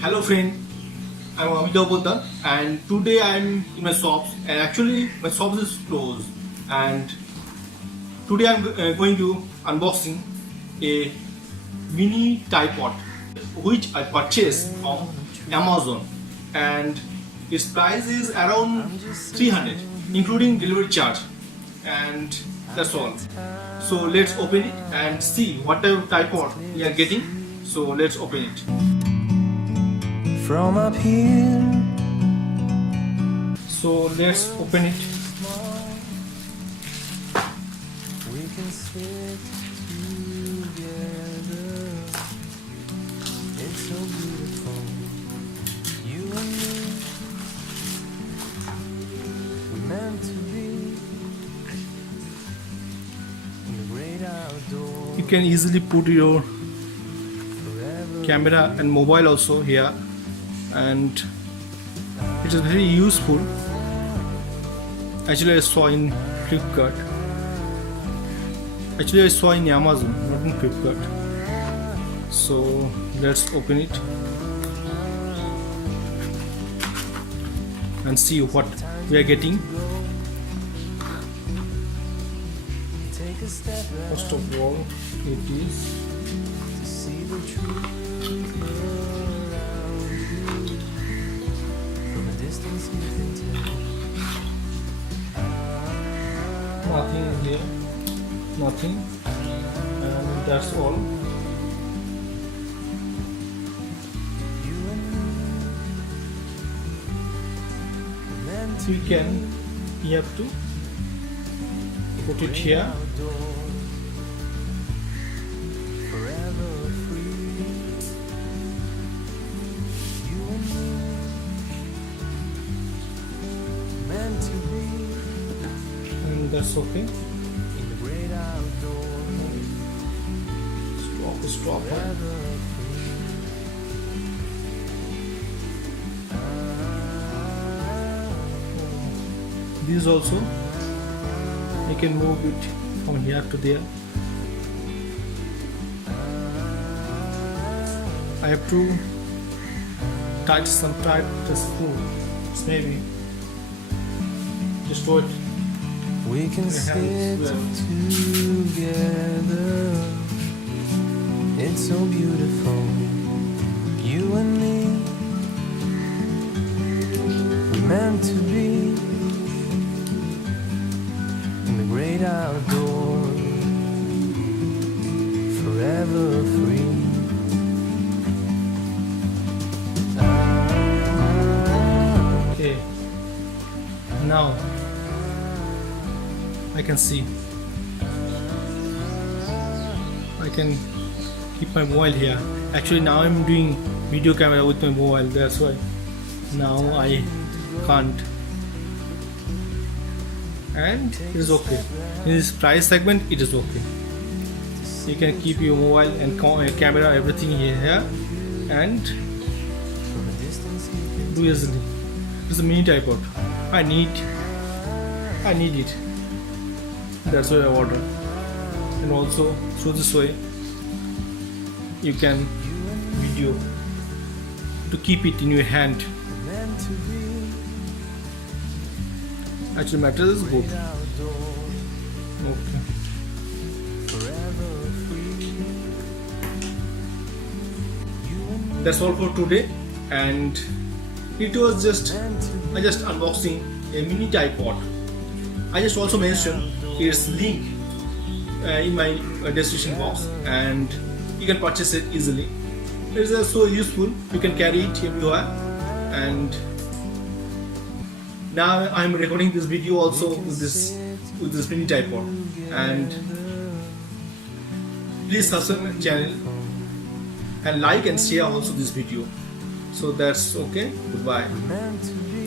Hello friend, I'm Amita Buddha and today I'm in my shops and actually my shop is closed and today I'm going to unboxing a mini tripod which I purchased from Amazon and its price is around 300 including delivery charge and that's all. So let's open it and see what type of tripod we are getting. So let's open it. From up here, So let's open it. we can sit together. It's so beautiful, you and me. We meant to be in the great outdoors. You can easily put your Forever. camera and mobile also here, and it is very useful. Actually I saw in Flipkart. Actually I saw in Amazon, not in Flipkart. So let's open it and see what we are getting. Take a step back First of all, it is to see the truth around you. From a distance you can tell. nothing here, nothing, and that's all. You and me, we're meant to You have to put it here. outdoors, forever free. You and me, meant to be And that's okay. in the great outdoors, Stop. forever free. These also, you can move it from here to there. I have to touch some type the spoon. Maybe just do it. We can Your sit hands, together. It's so beautiful, you and me. We're meant to be in the great outdoors, forever free. Okay. Now I can see. I can keep my mobile here. Actually now I'm doing video camera with my mobile, that's why now I can't. And it is okay. In this price segment it is okay. You can keep your mobile and camera everything here and From a distance you can do easily. It's a mini tripod. I need it. That's why I ordered. And also through this way you can video to keep it in your hand. meant to be Actually material is good. outdoors, Okay. forever free. You and me. That's all for today, and it was just Meant to be I just unboxing a mini tripod. I just also mentioned its link in my description box, and you can purchase it easily. It is so useful. You can carry it everywhere. And now I'm recording this video also with this mini tripod. And please subscribe my channel and like and share also this video. So that's okay. Goodbye. meant to be